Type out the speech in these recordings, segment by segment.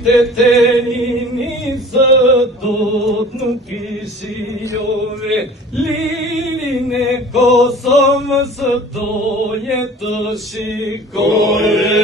qyteterini së dot nuk ishijove, lirin e Kosovës doje të shikoje.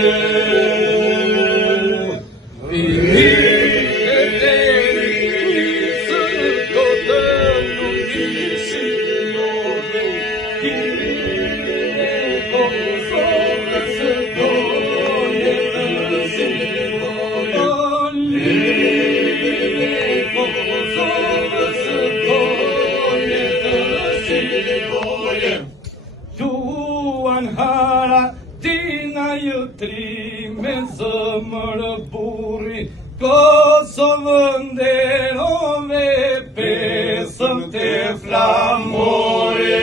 Juan hara tina jutri me zëmërë burri, Kosovën nderove pesëm të flamore.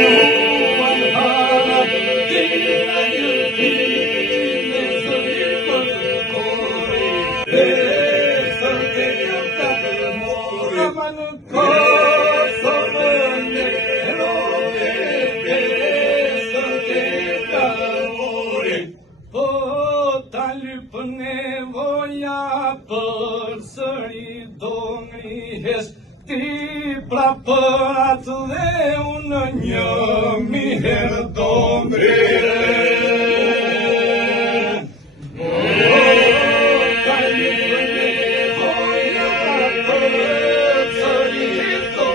Juan hara tina jutri me zëmërë burri, pesëm të flamore. Për nevoja për sëri do ngrihesh, ti pra për atë dhe unë një miherë do ngrihesh. Tani për nevoja për sëri do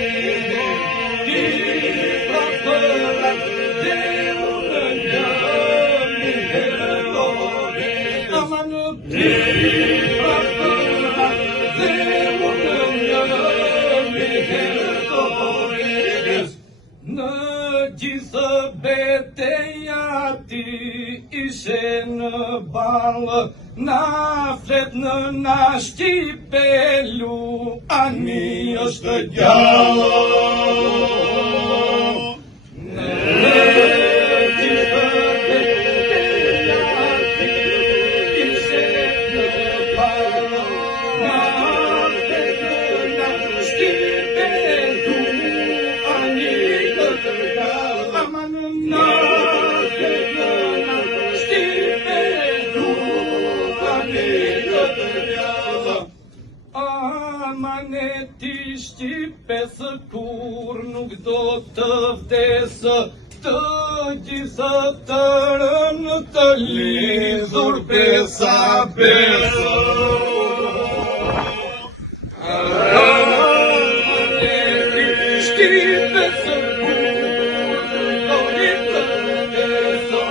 ngrihesh, ti pra për atë dhe unë një miherë do Në gjithë beteja ti ishe në balë, na flet në na shqipelu, ani është gjallë. Amaneti shqipes kur nuk do të vdesë, të gjithë të rënë të lidhur besa besë. Amaneti shqipes kur nuk do të vdesë,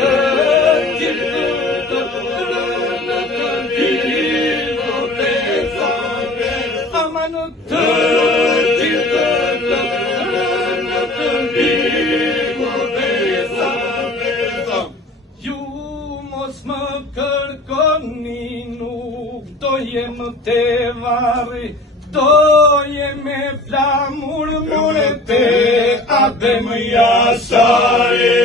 të gjithë të rënë të lidhur besa besë. Amanët të gjithë të rënë të lidhur besa besë. Ju mos më kërkoni, nuk do jem te varri, do jem me flamur more te Adem Jashari.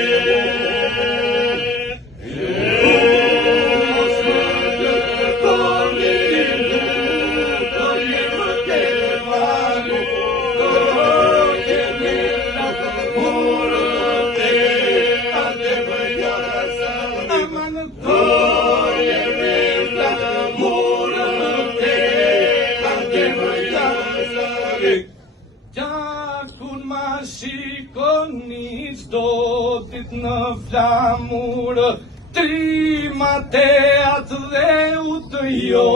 Gjakun ma shikoni qdo dit në flamurë, trimat e atë dhe u të jo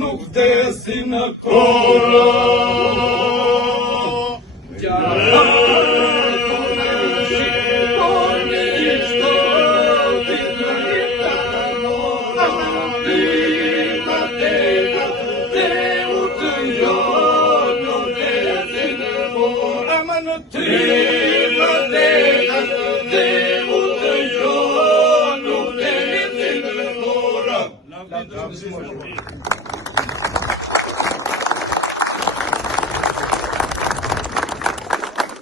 nuk vdesi në korë. Gjakun ma shikoni qdo dit në flamurë, trimat e atë dhe u të jo nuk vdesi në korë. Amanët trimat e atë dhe u të jo nuk vdesi në korë.